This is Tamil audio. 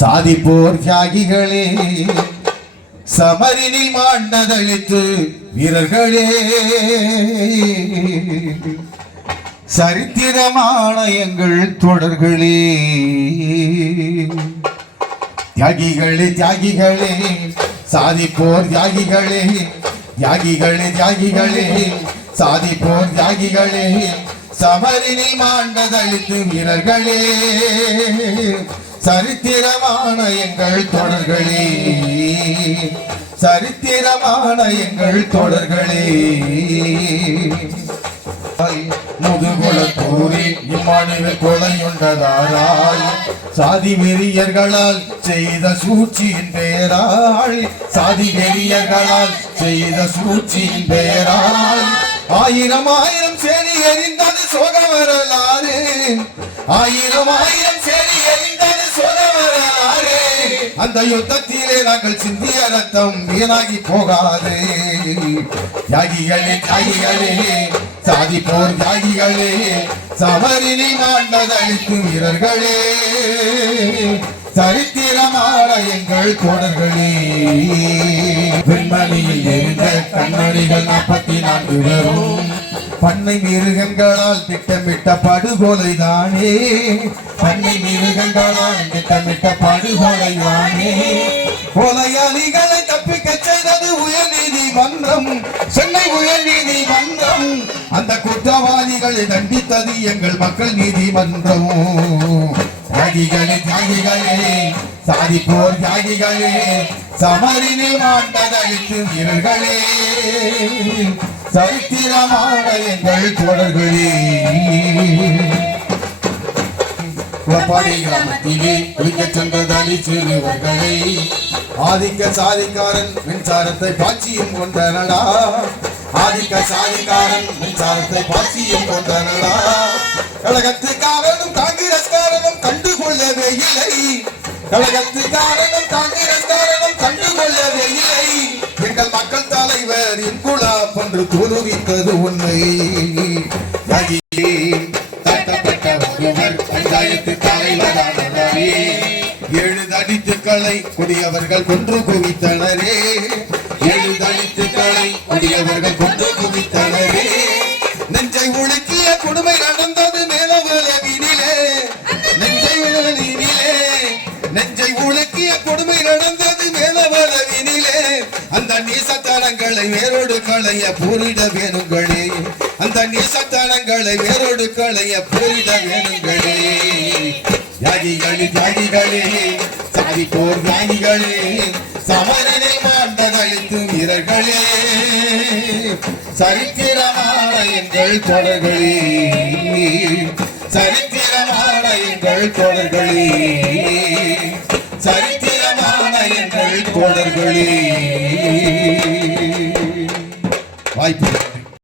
சாதிப்போர் தியாகிகளே, சமரினி மாண்டதளித்து வீரர்களே, சரித்திரமான எங்கள் தொடர்களே, தியாகிகளே தியாகிகளே, சாதிப்போர் தியாகிகளே, தியாகிகளே தியாகிகளே, சாதிப்போர் தியாகிகளே, சமரினி மாண்டதளித்து வீரர்களே, சரித்திரமான எங்கள் தொடர்களே, சரித்திரமான எங்கள் தொடர்களே. முதுகுளத்தூரி இம்மானுவேல் கொலையுண்டதாராய், சாதி வெறியர்களால் செய்த சூழ்ச்சியின் பெயரால், சாதி வெறியர்களால் செய்த சூழ்ச்சியின் பெயரால், ஆயிரம் ஆயிரம் சேரி எறிந்தது சோக வரலாறு, ஆயிரம் ஆயிரம் சேரி எறிந்தது சோக வரலாறு. அந்த யுத்தத்திலே நாங்கள் சிந்திய ரத்தம் வீணாகி போகாது. தியாகிகளே தியாகிகளே, சாதிப்போர் தியாகிகளே, சமரினி மாண்டதளித்து வீரர்களே, சரித்திரமான எங்கள் தொடர்களே. வெண்மணியில் இருந்த கண்மணிகள் 44 வரும், பண்ணை மிருகங்களால் திட்டமிட்ட படுகொலை தானே, பண்ணை மிருகங்களால் திட்டமிட்ட படுகொலை தானே. கொலையாளிகளை தப்பிக்க செய்தது உயர் நீதிமன்றம், சென்னை உயர் நீதிமன்றம். அந்த குற்றவாளிகளை தண்டித்தது எங்கள் மக்கள் நீதிமன்றம். தியாகிகளே தியாகிகளே, சாதிப்போர் தியாகிகளே, சமரினி மாண்டதளித்து வீரர்களே, சரித்திரமான எங்கள் தொடர்களே. குளப்பாடி கிராமத்திலே குளிக்க சென்ற தலித் சிறுவர்களை ஆதிக்க சாதிக்காரன் மின்சாரத்தை பாய்ச்சியும் கொண்டனடா, ஆதிக்க சாதிக்காரன் மின்சாரத்தை பாய்ச்சியும் கொண்டனடா. கழகத்துக்காரனும் காங்கிரஸ்காரனும் கண்டுகொள்ளவே இல்லை, கழகத்துக்காரனும் காங்கிரஸ்காரனும் கண்டுகொள்ளவே இல்லை. எங்கள் மக்கள் தலைவர் இன்குலாப் என்று தோலுவித்தது உண்மை. தட்டப்பட்ட ஒருவர் பஞ்சாயத்து தலைவரானவரே, 7 தலித்துக்களை கொடியவர்கள் கொன்று குவித்தனரே, 7 தலித்துக்களை கொடியவர்கள் கொன்று குவித்தனரே. நெஞ்சை உலுக்கிய கொடுமை நடந்தது மேலவளவினிலே, நெஞ்சை உலகினிலே, நெஞ்சை உலுக்கிய கொடுமை நடந்தது மேலவளவினிலே. அந்த நீசத்தனங்களை வேரோடு களைய போரிட வேணுங்களே, அந்த நீசத்தனங்களை வேரோடு களைய போரிட வேணுங்களே. தியாகிகளே தியாகிகளே, சாதிப்போர் தியாகிகளே, சமரினை மாண்டதளித்து வீரர்களே, சரித்திரமான எங்கள் தொடர்களே, சரித்திரமான எங்கள் தொடர்களே, சரித்திரமான எங்கள் தொடர்களே. வாய்ப்பு